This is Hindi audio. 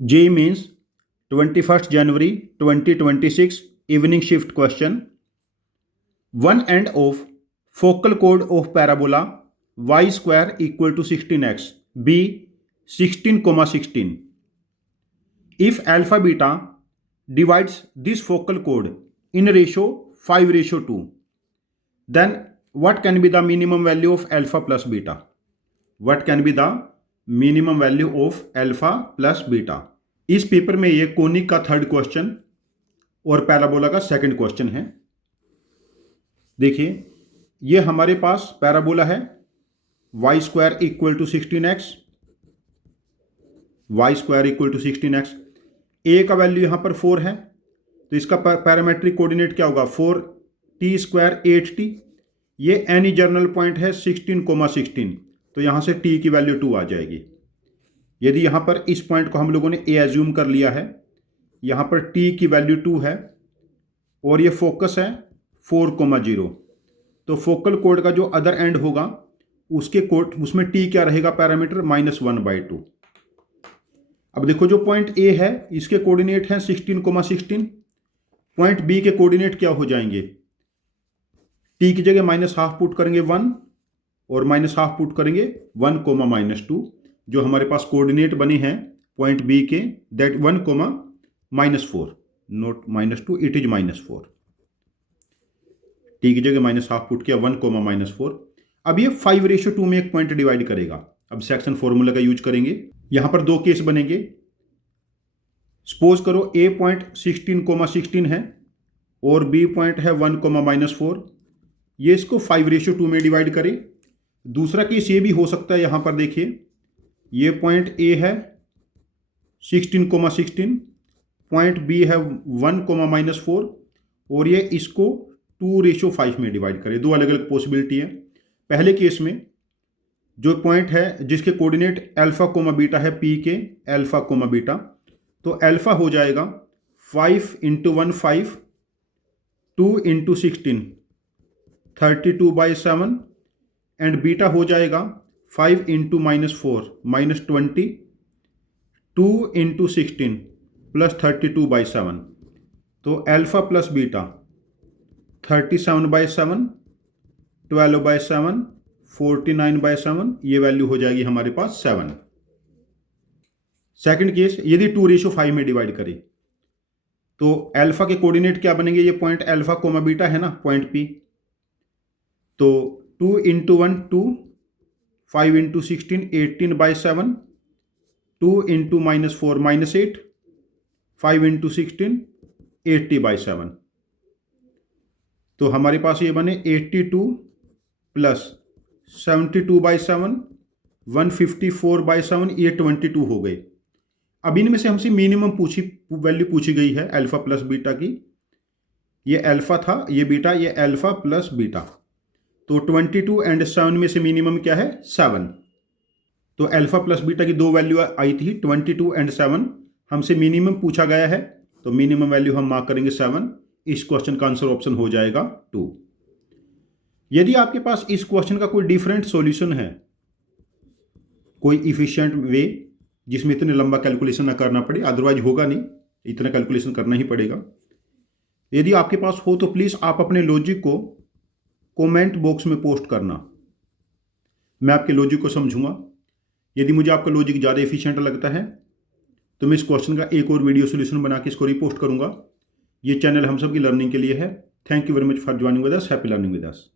JEE Mains 21st January 2026 evening shift question. One end of focal chord of parabola y square equal to 16x be 16,16. If alpha beta divides this focal chord in ratio 5:2, then what can be the minimum value of alpha plus beta? What can be the minimum value of alpha plus beta? इस पेपर में ये कोनिक का थर्ड क्वेश्चन और पैराबोला का सेकंड क्वेश्चन है। देखिए, ये हमारे पास पैराबोला है y square equal to 16x, y square equal to 16x। A का वैल्यू यहां पर 4 है, तो इसका पैरामेट्रिक कोऑर्डिनेट क्या होगा? 4t square 8t। ये एनी जर्नल पॉइंट है 16,16, तो यहां से t की वैल्यू 2 आ जाएगी। यदि यहां पर इस पॉइंट को हम लोगों ने ए एज्यूम कर लिया है, यहां पर t की वैल्यू 2 है और ये फोकस है 4,0, तो फोकल कोड का जो अदर एंड होगा उसमें t क्या रहेगा? पैरामीटर -1/2। अब देखो, जो पॉइंट ए है इसके कोऑर्डिनेट हैं 16,16। पॉइंट बी के कोऑर्डिनेट क्या हो जाएंगे? t की जगह -12 पुट करेंगे 1 और -12 पुट करेंगे 1,-2। जो हमारे पास कोऑर्डिनेट बने हैं पॉइंट बी के, that 1,-4, not -2, it is -4। T की जगह -12 पुट किया 1,-4। अब ये 5:2 में एक पॉइंट डिवाइड करेगा। अब सेक्शन फॉर्मूला का यूज करेंगे। यहां पर दो केस बनेंगे। सपोज करो ए पॉइंट 16,16 है और बी पॉइंट है 1,-4। ये इसको 5:2 में डिवाइड करे। दूसरा केस ये भी हो सकता है, यहां पर देखिए, ये पॉइंट ए है 16,16, पॉइंट बी है 1,-4 और ये इसको 2:5 में डिवाइड करे। दो अलग अलग पॉसिबिलिटी है। पहले केस में जो पॉइंट है जिसके कोऑर्डिनेट अल्फा कोमा बीटा है, पी के अल्फा कोमा बीटा, तो अल्फा हो जाएगा 5 × 1 5, 2 × 16 32/7, एंड बीटा हो जाएगा 5 × -4 -20, 2 × 16 +32/7। तो अल्फा प्लस बीटा 37/7, 12/7, 49/7, ये वैल्यू हो जाएगी हमारे पास 7। सेकंड केस, यदि 2:5 में डिवाइड करें तो अल्फा के कोऑर्डिनेट क्या बनेंगे? ये पॉइंट अल्फा कोमा बीटा है ना, पॉइंट पी, तो 2 × 1 2, 5 × 16 18/7, 2 × -4 -8, 5 × 16 80/7। तो हमारे पास ये बने 82 + 72/7, 154/7, ये 22 हो गए। अब इनमें से हमसे मिनिमम वैल्यू पूछी गई है अल्फा प्लस बीटा की। ये अल्फा था, ये बीटा, ये अल्फा प्लस बीटा, तो 22 एंड 7 में से मिनिमम क्या है? 7। तो अल्फा प्लस बीटा की दो वैल्यू आई थी, 22 एंड 7। हमसे मिनिमम पूछा गया है, तो मिनिमम वैल्यू हम मार्क करेंगे 7। इस क्वेश्चन का आंसर ऑप्शन हो जाएगा 2। यदि आपके पास इस क्वेश्चन का कोई डिफरेंट सॉल्यूशन है, कोई इफिशिएंट वे जिसमें इतने लंबा कैलकुलेशन ना करना पड़े, अदरवाइज होगा नहीं, इतना कैलकुलेशन करना ही पड़ेगा। यदि आपके पास हो तो प्लीज़ आप अपने लॉजिक को कमेंट बॉक्स में पोस्ट करना। मैं आपके लॉजिक को समझूंगा। यदि मुझे आपका लॉजिक ज़्यादा एफिशिएंट लगता है तो मैं इस क्वेश्चन का एक और वीडियो सोल्यूशन बना के इसको रिपोस्ट करूंगा। ये चैनल हम सब की लर्निंग के लिए है। Thank you very much for joining with us. Happy learning with us.